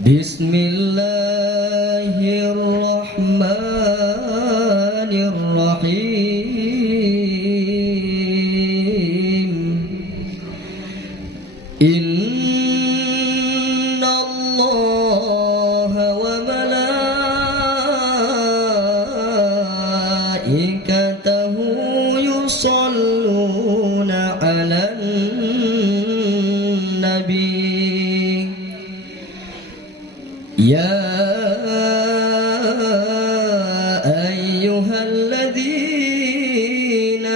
بسم الله الرحمن الرحيم إن الله وملائكته يصلون على النبي يا أيها الذين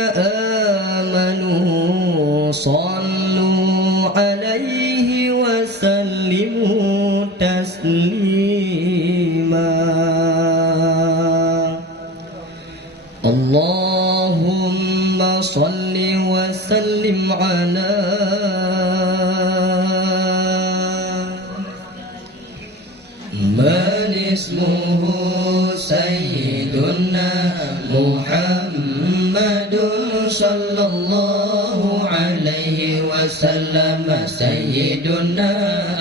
آمنوا صلوا عليه وسلموا تسليما اللهم صل وسلم على من اسمه سيدنا محمد صلى الله عليه وسلم سيدنا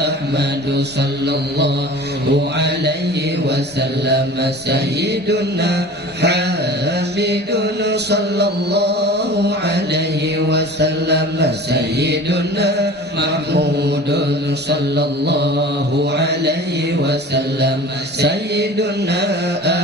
أحمد صلى الله عليه وسلم سيدنا حامد صلى الله عليه وسلم سيدنا محمود صلى الله عليه وسلم سيدنا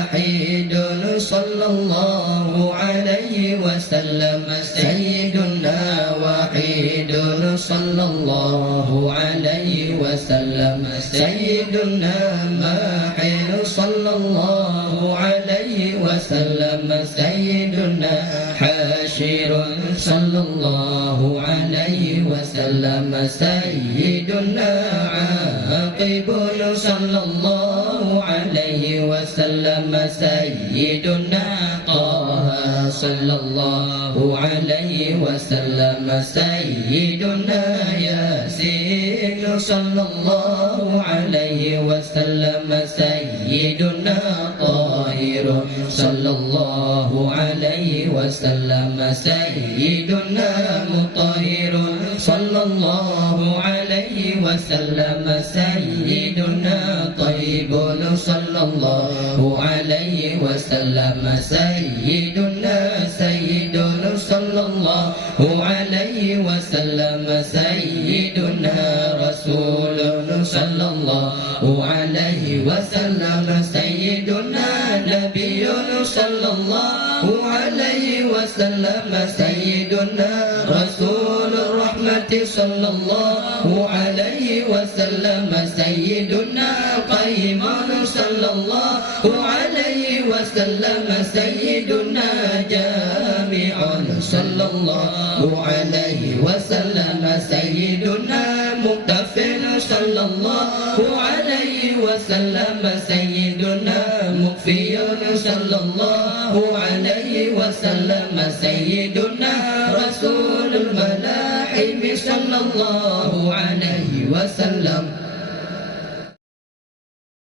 أحيد صلى الله عليه وسلم سيدنا وحيد صلى الله عليه وسلم سيدنا ماحل صلى الله عليه وسلم سيدنا حاشر صلى الله عليه وسلم سيدنا عاقب صلى الله عليه وسلم سيدنا طه صلى الله عليه وسلم سيدنا ياسين صلى الله عليه وسلم سيدنا طاهر صلى الله عليه وسلم سيدنا مطهر صلى الله عليه وسلم سيدنا طيب صلى الله عليه وسلم سيدنا سيد صلى الله عليه وسلم سيدنا رسول صلى الله عليه وسلم سيدنا نبي صلى الله عليه وسلم سيدنا رسول الرحمة صلى الله عليه وسلم سيدنا قيم صلى الله عليه وسلم سيدنا جامع صلى الله عليه وسلم سيدنا مقتفل صلى الله عليه وسلم سيدنا مكفي صلى الله عليه وسلم سيدنا رسول الملاحم صلى الله عليه وسلم